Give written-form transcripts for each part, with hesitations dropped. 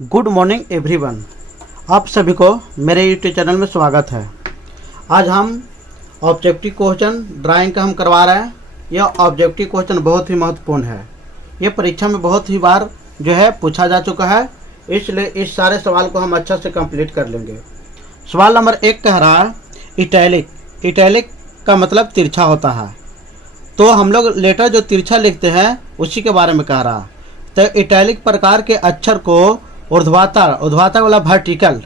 Good morning everyone. आप सभी को मेरे यूट्यूब चैनल में स्वागत है। आज हम ऑब्जेक्टिव क्वेश्चन ड्राइंग का हम करवा रहे हैं। यह ऑब्जेक्टिव क्वेश्चन बहुत ही महत्वपूर्ण है। ये परीक्षा में बहुत ही बार जो है पूछा जा चुका है, इसलिए इस सारे सवाल को हम अच्छा से कंप्लीट कर लेंगे। सवाल नंबर 1 कह रहा है इटैलिक। इटैलिक का मतलब तिरछा होता है, तो हम लोग लेटर जो तिरछा लिखते हैं उसी के बारे में कह रहा है। तो इटैलिक प्रकार के अक्षर को ऊर्ध्वाधर वाला वर्टिकल,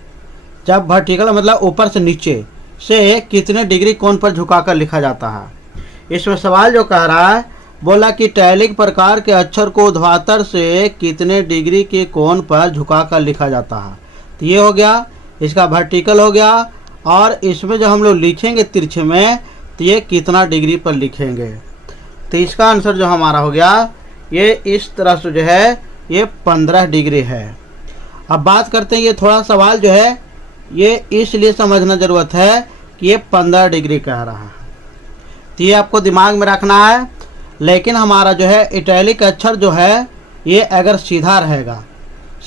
जब वर्टिकल मतलब ऊपर से नीचे से कितने डिग्री कोण पर झुकाकर लिखा जाता है। इसमें सवाल जो कह रहा है, बोला कि इटैलिक प्रकार के अक्षर को ऊर्ध्वाधर से कितने डिग्री के कोण पर झुकाकर लिखा जाता है। तो ये हो गया, इसका वर्टिकल हो गया, और इसमें जो हम लोग लिखेंगे तिरछे में, तो ये कितना डिग्री पर लिखेंगे। तो इसका आंसर जो हमारा हो गया, ये इस तरह से जो है ये 15 डिग्री है। अब बात करते हैं, ये थोड़ा सवाल जो है ये इसलिए समझना ज़रूरत है कि ये 15 डिग्री कह रहा है, तो ये आपको दिमाग में रखना है। लेकिन हमारा जो है इटैलिक अक्षर जो है ये अगर सीधा रहेगा,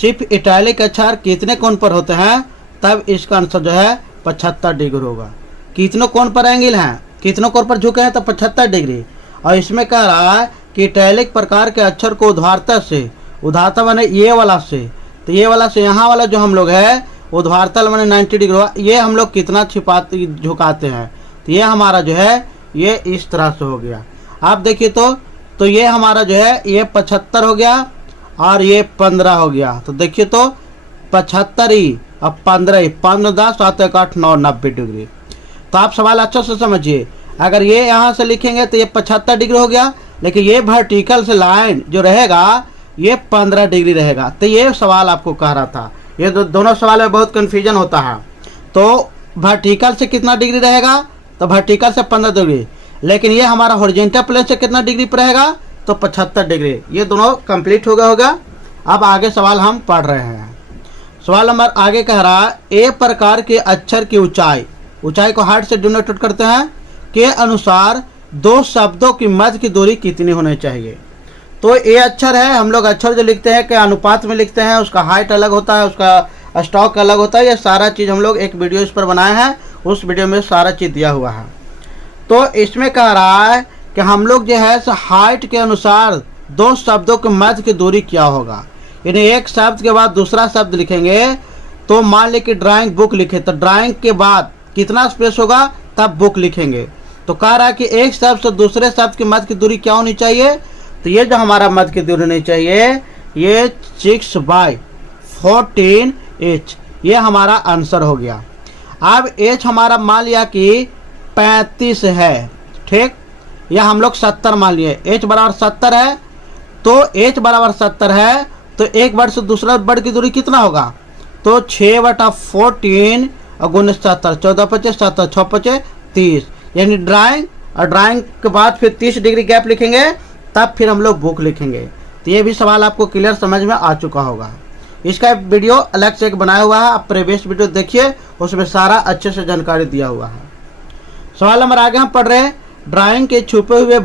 सिर्फ इटैलिक अक्षर कितने कोण पर होते हैं, तब इसका आंसर जो है 75 डिग्री होगा। कितने कोण पर एंगल हैं, कितने कोण पर झुके हैं, तो 75 डिग्री। और इसमें कह रहा है कि इटैलिक प्रकार के अक्षर को ऊर्ध्वाधर माने ये वाला से, तो ये वाला से यहाँ वाला जो हम लोग है ऊर्ध्वाधर माने 90 डिग्री, ये हम लोग कितना झुकाते हैं। तो ये हमारा जो है ये इस तरह से हो गया। आप देखिए तो ये हमारा जो है ये 75 हो गया और ये 15 हो गया। तो देखिए तो 75 ही अब 15 ही, 15 10 7 1 8 9 90 डिग्री। तो आप सवाल अच्छा से समझिए, अगर ये यहाँ से लिखेंगे तो ये 75 डिग्री हो गया, लेकिन ये वर्टिकल से लाइन जो रहेगा ये 15 डिग्री रहेगा। तो ये सवाल आपको कह रहा था, ये दोनों सवाल में बहुत कन्फ्यूजन होता है। तो वर्टिकल से कितना डिग्री रहेगा, तो वर्टिकल से 15 डिग्री, लेकिन ये हमारा हॉरिजॉन्टल प्लेन से कितना डिग्री पर रहेगा, तो 75 डिग्री। ये दोनों कंप्लीट हो गया होगा। अब आगे सवाल हम पढ़ रहे हैं। सवाल नंबर आगे कह रहा है, ए प्रकार के अक्षर की ऊंचाई को हाइट से डिनोटेट करते हैं के अनुसार दो शब्दों की मध्य की दूरी कितनी होनी चाहिए। तो ये अक्षर है, हम लोग अक्षर जो लिखते हैं के अनुपात में लिखते हैं, उसका हाइट अलग होता है, उसका स्टॉक अलग होता है। ये सारा चीज़ हम लोग एक वीडियो इस पर बनाए हैं, उस वीडियो में सारा चीज़ दिया हुआ है। तो इसमें कह रहा है कि हम लोग जो है हाइट के अनुसार दो शब्दों के मध्य की दूरी क्या होगा। यानी एक शब्द के बाद दूसरा शब्द लिखेंगे, तो मान ली कि ड्राइंग बुक लिखे, तो ड्राइंग के बाद कितना स्पेस होगा तब बुक लिखेंगे। तो कह रहा है कि एक शब्द से दूसरे शब्द की मध्य की दूरी क्या होनी चाहिए। तो ये जो हमारा मध्य की दूरी होनी चाहिए ये 6/14 इंच, ये हमारा आंसर हो गया। अब एच हमारा मान लिया कि 35 है, ठीक, या हम लोग 70 मान लिए, एच बराबर 70 है। तो एच बराबर 70 है, तो एक वर्ड से दूसरा वर्ड की दूरी कितना होगा, तो 6/14 और गुणित 70, 14 25 70 6 25 30, यानी ड्राइंग, और ड्राइंग के बाद फिर 30 डिग्री गैप लिखेंगे, तब फिर हम लोग बुक लिखेंगे। तो ये भी सवाल आपको क्लियर समझ में आ चुका होगा। इसका वीडियो अलग से एक बनाया हुआ है, आप प्रीवियस वीडियो देखिए, उसमें सारा अच्छे से जानकारी दिया हुआ है। सवाल नंबर आगे हम पढ़ रहे हैं, ड्राइंग के छुपे हुए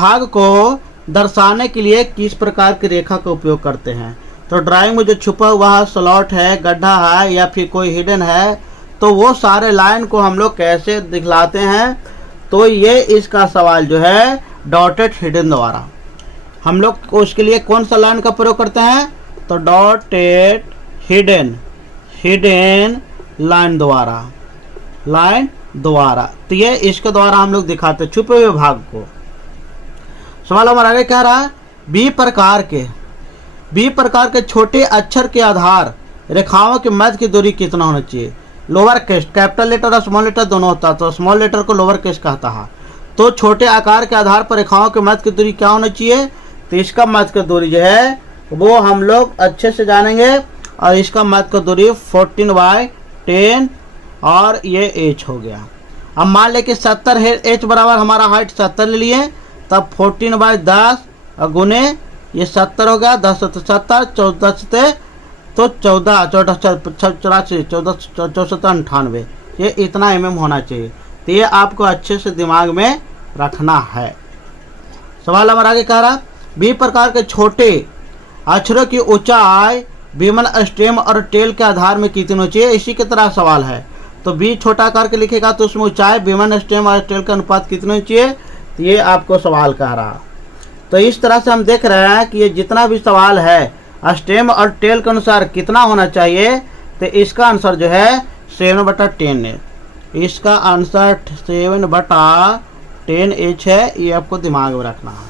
भाग को दर्शाने के लिए किस प्रकार की रेखा का उपयोग करते हैं। तो ड्राइंग में जो छुपा हुआ है, स्लॉट है, गड्ढा है, या फिर कोई हिडन है, तो वो सारे लाइन को हम लोग कैसे दिखलाते हैं। तो ये इसका सवाल जो है डॉटेड हिडन द्वारा, हम लोग उसके लिए कौन सा लाइन का प्रयोग करते हैं, तो डॉटेड हिडन लाइन द्वारा, तो ये इसके द्वारा हम लोग दिखाते हैं छुपे हुए भाग को। सवाल हमारा आगे कह रहा है, बी प्रकार के छोटे अक्षर के आधार रेखाओं के मध्य की दूरी कितना होना चाहिए। लोअर केस, कैपिटल लेटर और स्मॉल लेटर दोनों होता है, तो स्मॉल लेटर को लोअर केस कहता है। तो छोटे आकार के आधार पर रेखाओं के मध्य की दूरी क्या होना चाहिए। तो इसका मध्य की दूरी जो है वो हम लोग अच्छे से जानेंगे, और इसका मध्य की दूरी 14/10 और ये एच हो गया। अब मान लें कि 70 है, एच बराबर हमारा हाइट 70 ले लिए, तब 14/10 और गुने ये 70 हो गया, 10 से 70, 14 से तो 14 84 98, ये इतना होना चाहिए। तो ये आपको अच्छे से दिमाग में रखना है। सवाल हमारा आगे कह रहा, बी प्रकार के छोटे अक्षरों की ऊंचाई विमन स्टेम और टेल के आधार में कितनी होनी चाहिए, इसी की तरह सवाल है। तो बी छोटा करके लिखेगा तो उसमें ऊंचाई विमन स्टेम और टेल का अनुपात कितनी होनी चाहिए, तो ये आपको सवाल कह रहा। तो इस तरह से हम देख रहे हैं कि ये जितना भी सवाल है स्टेम और टेल के अनुसार कितना होना चाहिए, तो इसका आंसर जो है 7/10 है। इसका आंसर 7/10 है, ये आपको दिमाग में रखना है।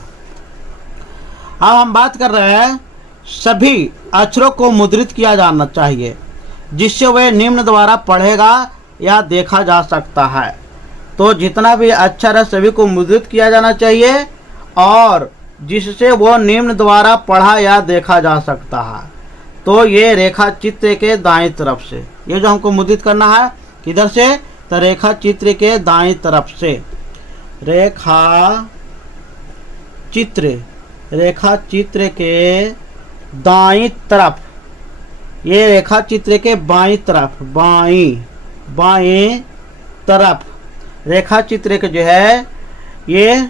अब हम बात कर रहे हैं सभी अक्षरों को मुद्रित किया जाना चाहिए जिससे वह निम्न द्वारा पढ़ेगा या देखा जा सकता है। तो जितना भी अक्षर है सभी को मुद्रित किया जाना चाहिए और जिससे वो निम्न द्वारा पढ़ा या देखा जा सकता है। तो ये रेखा चित्र के दाएं तरफ से, ये जो हमको मुद्रित करना है किधर से, तो रेखा चित्र के दाएं तरफ से, रेखा चित्र के दाईं तरफ, ये रेखा चित्र के बाईं तरफ, बाईं तरफ रेखा चित्र के जो है ये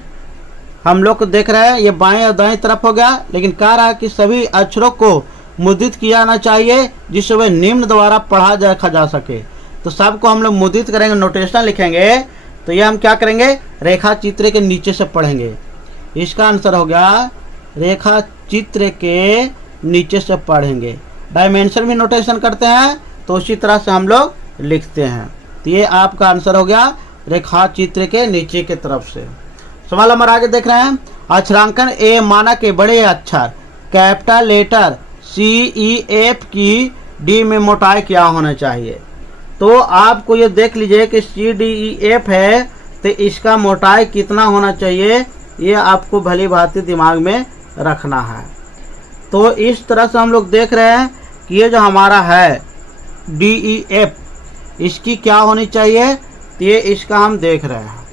हम लोग को देख रहे हैं, ये बाएं और दाएं तरफ हो गया। लेकिन कह रहा है कि सभी अक्षरों को मुद्रित किया जाना चाहिए जिससे वह निम्न द्वारा पढ़ा देखा जा सके। तो सबको हम लोग मुद्रित करेंगे, नोटेशन लिखेंगे। तो ये हम क्या करेंगे, रेखा चित्र के नीचे से पढ़ेंगे। इसका आंसर हो गया रेखा चित्र के नीचे से पढ़ेंगे। डायमेंशन भी नोटेशन करते हैं तो उसी तरह से हम लोग लिखते हैं। तो ये आपका आंसर हो गया रेखा चित्र के नीचे की तरफ से। सवाल हमारे आगे देख रहे हैं, अक्षरांकन ए माना के बड़े अक्षर कैपिटल लेटर CEF की डी में मोटाई क्या होना चाहिए। तो आपको ये देख लीजिए कि CDEF है तो इसका मोटाई कितना होना चाहिए, ये आपको भली भांति दिमाग में रखना है। तो इस तरह से हम लोग देख रहे हैं कि ये जो हमारा है DEF इसकी क्या होनी चाहिए, तो ये इसका हम देख रहे हैं।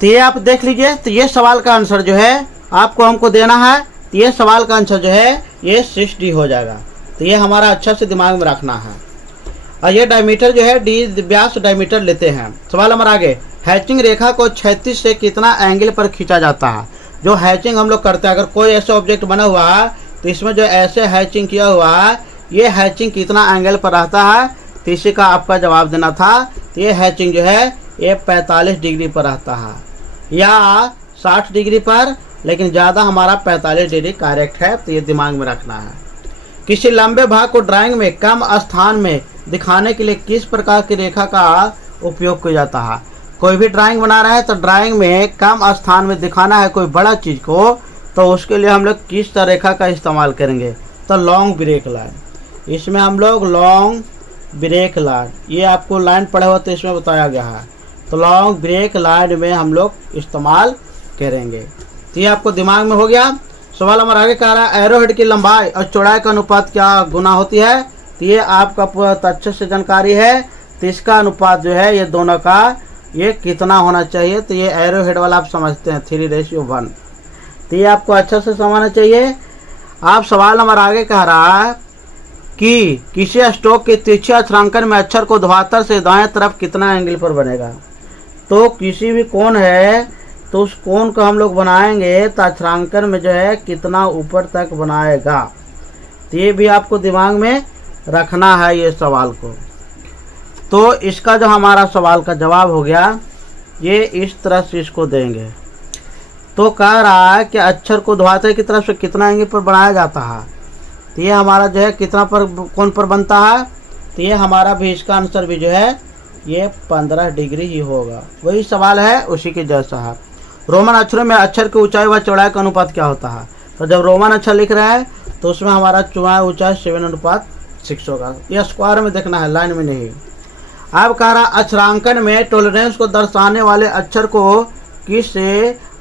तो ये आप देख लीजिए। तो ये सवाल का आंसर जो है आपको हमको देना है, तो ये सवाल का आंसर जो है ये 6D हो जाएगा। तो ये हमारा अच्छा से दिमाग में रखना है। और ये डायमीटर जो है डी व्यास डायमीटर लेते हैं। सवाल हमारा आगे, हैचिंग रेखा को क्षैतिज से कितना एंगल पर खींचा जाता है। जो हैचिंग हम लोग करते हैं, अगर कोई ऐसा ऑब्जेक्ट बना हुआ है तो इसमें जो ऐसे हैचिंग किया हुआ है, ये हैचिंग कितना एंगल पर रहता है, तो इसी का आपका जवाब देना था। तो ये हैचिंग जो है ये 45 डिग्री पर रहता है या 60 डिग्री पर, लेकिन ज़्यादा हमारा 45 डिग्री करेक्ट है। तो ये दिमाग में रखना है। किसी लंबे भाग को ड्राइंग में कम स्थान में दिखाने के लिए किस प्रकार की रेखा का उपयोग किया जाता है। कोई भी ड्राइंग बना रहा है तो ड्राइंग में कम स्थान में दिखाना है कोई बड़ा चीज़ को, तो उसके लिए हम लोग किस तरह रेखा का इस्तेमाल करेंगे, तो लॉन्ग ब्रेक लाइन। इसमें हम लोग लॉन्ग ब्रेक लाइन, ये आपको लाइन पढ़े हो तो इसमें बताया गया है। तो लॉन्ग ब्रेक लाइन में हम लोग इस्तेमाल करेंगे। तो ये आपको दिमाग में हो गया। सवाल हमारा आगे कह रहा है, एरोहेड की लंबाई और चौड़ाई का अनुपात क्या गुना होती है। तो ये आपका पूरा अच्छे से जानकारी है। तो इसका अनुपात जो है ये दोनों का ये कितना होना चाहिए, तो ये एरोहेड वाला आप समझते हैं 3:1। तो ये आपको अच्छे से समझना चाहिए। आप सवाल हमारा आगे कह रहा है कि किसी स्ट्रोक के तिरछे अक्षरांकन में अक्षर को धवातर से दाएं तरफ कितना एंगल पर बनेगा। तो किसी भी कोण है तो उस कोण को हम लोग बनाएंगे तो अक्षरांकन में जो है कितना ऊपर तक बनाएगा। तो ये भी आपको दिमाग में रखना है ये सवाल को। तो इसका जो हमारा सवाल का जवाब हो गया ये इस तरह से इसको देंगे। तो कह रहा है कि अक्षर को धवातर की तरफ से कितना एंगल पर बनाया जाता है। तो ये हमारा जो है कितना पर कोण पर बनता है, तो ये हमारा भी इसका आंसर भी जो है ये 15 डिग्री ही होगा। वही सवाल है उसी के जैसा है। रोमन अक्षरों में अक्षर की ऊंचाई व चौड़ाई का अनुपात क्या होता है। तो जब रोमन अक्षर लिख रहे हैं तो उसमें हमारा चौड़ाई ऊंचाई 7:6 होगा। यह स्क्वायर में देखना है, लाइन में नहीं। अब कह रहा अक्षरांकन में टॉलरेंस को दर्शाने वाले अक्षर को किस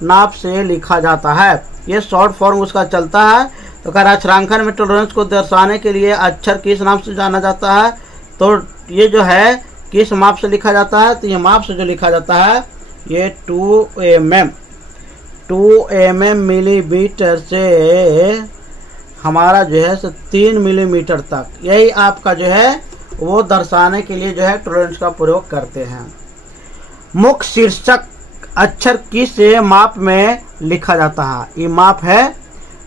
नाप से लिखा जाता है। ये शॉर्ट फॉर्म उसका चलता है। तो कह रहा अक्षरांकन में टॉलरेंस को दर्शाने के लिए अक्षर किस नाम से जाना जाता है। तो ये जो है किस माप से लिखा जाता है, तो ये माप से जो लिखा जाता है ये 2 mm मिलीमीटर से हमारा जो है 3 मिलीमीटर तक, यही आपका जो है वो दर्शाने के लिए जो है टॉलरेंस का प्रयोग करते हैं। मुख्य शीर्षक अक्षर किस माप में लिखा जाता है? ये माप है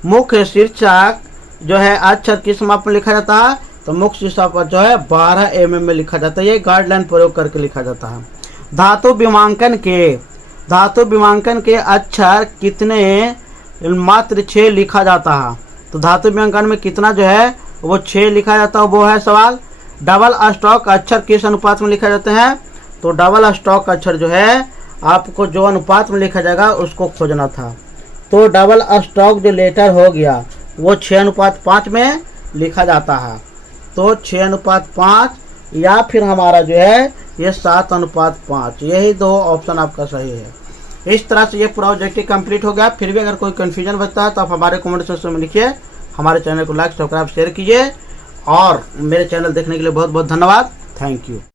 मुख्य शीर्षक जो है अक्षर किस माप में लिखा जाता है? तो मुख्य शीर्षक पर जो है 12 mm में लिखा जाता है। ये गाइडलाइन प्रयोग करके लिखा जाता है। धातु विमांकन के अक्षर कितने? मात्र 6 लिखा जाता है। तो धातु विमांकन में कितना जो है वो 6 लिखा जाता है, वो है सवाल। डबल स्टॉक अक्षर किस अनुपात में लिखा जाते हैं? तो डबल स्टॉक अक्षर जो है आपको जो अनुपात में लिखा जाएगा उसको खोजना था। तो डबल स्टॉक जो लेटर हो गया वो 6:5 में लिखा जाता है। तो 6:5 या फिर हमारा जो है ये 7:5, यही 2 ऑप्शन आपका सही है। इस तरह से ये पूरा ऑब्जेक्टिव कंप्लीट हो गया। फिर भी अगर कोई कन्फ्यूजन बचता है तो आप हमारे कमेंट सेक्शन में लिखिए। हमारे चैनल को लाइक, सब्सक्राइब, शेयर कीजिए और मेरे चैनल देखने के लिए बहुत बहुत धन्यवाद। Thank you.